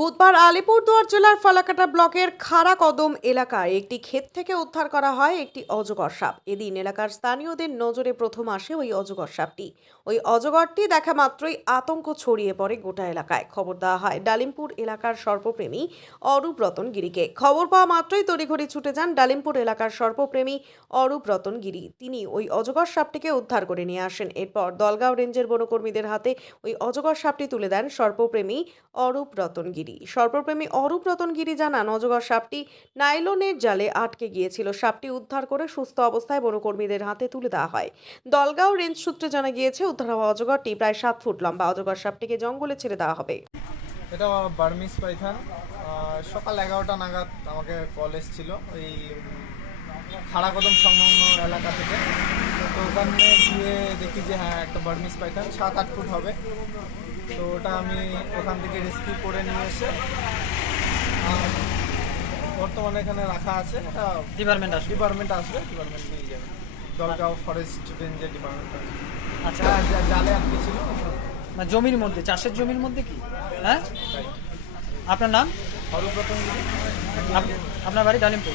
বুধবার আলিপুরদুয়ার জেলার ফালাকাটা ব্লকের খাড়াকদম এলাকায় একটি ক্ষেত থেকে উদ্ধার করা হয় একটি অজগর সাপ। এদিন এলাকার স্থানীয়দের নজরে প্রথম আসে ওই অজগর সাপটি। ওই অজগরটি দেখা মাত্রই আতঙ্ক ছড়িয়ে পড়ে গোটা এলাকায়। খবর দেওয়া হয় ডালিমপুর এলাকার সর্পপ্রেমী অরূপ রতন গিরিকে। খবর পাওয়া মাত্রই তড়িঘড়ি ছুটে যান ডালিমপুর এলাকার সর্পপ্রেমী অরূপ রতন গিরি। তিনি ওই অজগর সাপটিকে উদ্ধার করে নিয়ে আসেন। এরপর দলগাঁও রেঞ্জের বনকর্মীদের হাতে ওই অজগর সাপটি তুলে দেন সর্পপ্রেমী অরূপ রতন গিরি। সর্পপ্রেমী অরূপ রতন গিরি জানান, অজগর সাপটি নাইলনের জালে আটকে গিয়েছিল। সাপটি উদ্ধার করে সুস্থ অবস্থায় বনকর্মীদের হাতে তুলে দেওয়া হয়। দলগাঁও রেঞ্জ সূত্রে জানা গিয়েছে, উদ্ধার হওয়া অজগরটি প্রায় 7 ফুট লম্বা। অজগর সাপটিকে জঙ্গলে ছেড়ে দেওয়া হবে। এটা বার্মিস পাইথন। সকাল 11টা নাগাদ আমাকে কল এসেছিল ওই খাড়াকদম সংলগ্ন এলাকা থেকে। তো ওখানে গিয়ে দেখি যে হ্যাঁ একটা বার্মিস পাইথন 7-8 ফুট হবে। তো ওটা আমি ওখান থেকে রেস্কিউ করে নিয়ে এসে বর্তমানে এখানে রাখা আছে। এটা ডিপার্টমেন্ট আসবে, ডিপার্টমেন্ট নিয়ে যাবে। দলগাঁও ফরেস্ট রেঞ্জের ডিপার্টমেন্ট আসবে। আচ্ছা, জালে আটকে ছিল না জমির মধ্যে, চাষের জমির মধ্যে কি? হ্যাঁ, আপনার নাম? অরূপ রতন গিরি। আপনার বাড়ি ডালিমপুর?